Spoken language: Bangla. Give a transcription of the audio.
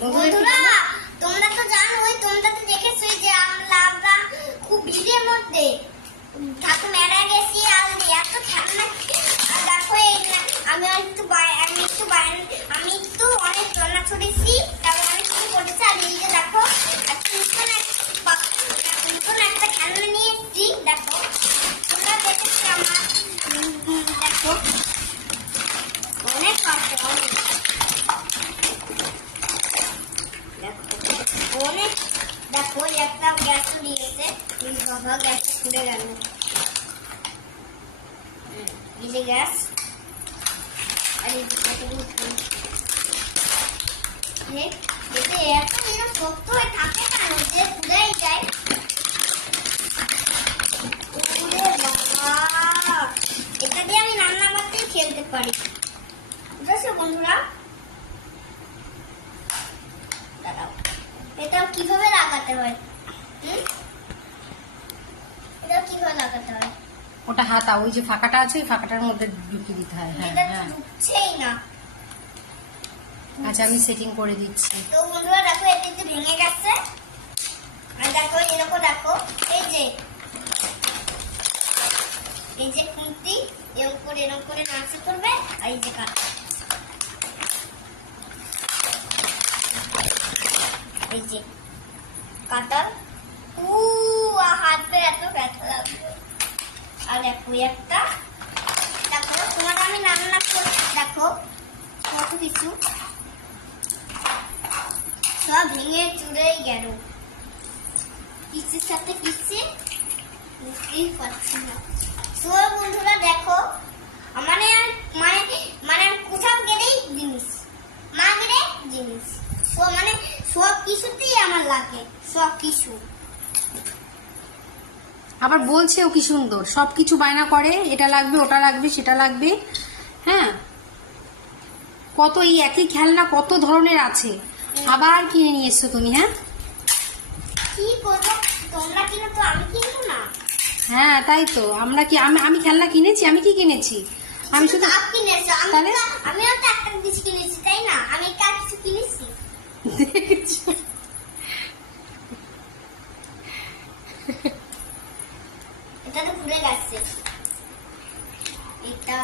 বন্ধুরা তোমরা তো জানোই, তোমরা তো দেখেছোই যে আমরা খুব ভিড়ের মধ্যে ঠাকুর মেলা গেছি আর এত ঠান্ডা। দেখো আমি একটু অনেক জনা ছড়েছি, তারপর আমি কিছু করেছি। আর এই যে দেখো নতুন একটা খেলনা নিয়ে এসেছি। দেখো তোমরা দেখেছি আমার, দেখো অনেক আছে অনেক। দেখো একটা গ্যাস দিয়েছে, বাবা গ্যাস খুলে গেল। এই যে গ্যাস, আর এই যে এত এরকম শক্ত হয়ে থাকে কেন যে পুরাই যায়। এটা দিয়ে আমি রান্না করতেই খেলতে পারি। বুঝেছো বন্ধুরা? দাঁড়াও, এটা কিভাবে লাগাতে হয়? এটা কিভাবে লাগাতে হয়? ওটা হাতা, ওই যে ফাঁকাটা আছে ওই ফাঁকাটার মধ্যে ঢুকিয়ে দিতে হয়। হ্যাঁ হ্যাঁ, ঢুকছেই না। আচ্ছা আমি সেটিং করে দিচ্ছি। তো বন্ধুরা দেখো এটা যে ভেঙে গেছে। আর দেখো এরকম, দেখো এই যে খুন্তি এরকম করে নাড়তে করবে। আর এই যে কাটা, এই যে কাটার হাতে এত ব্যথা লাগবে। আর দেখো একটা, দেখো তোমার আমি রান্না করে দেখো কত কিছু সব ভেঙে চুরেই গেল। কিসের সাথে কিসে বুঝতেই পারছি না। তো বন্ধুরা দেখো মানে কোথাও গেলেই জিনিস, মাগরে জিনিস, মানে সব কিছুতেই আমার লাগে, সব কিছু। আবার বলছেও কি সুন্দর, সবকিছু বায়না করে, এটা লাগবে ওটা লাগবে সেটা লাগবে। হ্যাঁ, কত এই একই খেলনা কত ধরনের আছে, আবার কিনে নিয়ে এসছো তুমি। হ্যাঁ কি করবো, তোমরা কিনো তো আমি কিনবো না? হ্যাঁ তাই তো, আমরা কি আমি খেলনা কিনেছি? আমি কি কিনেছি? আমি শুধু কিনেছি। আমিও তো একটা কিছু কিনেছি, তাই না? আমি কার কিছু কিনেছি দেখেছো? এটা তো ঘুরে গেছে। এটা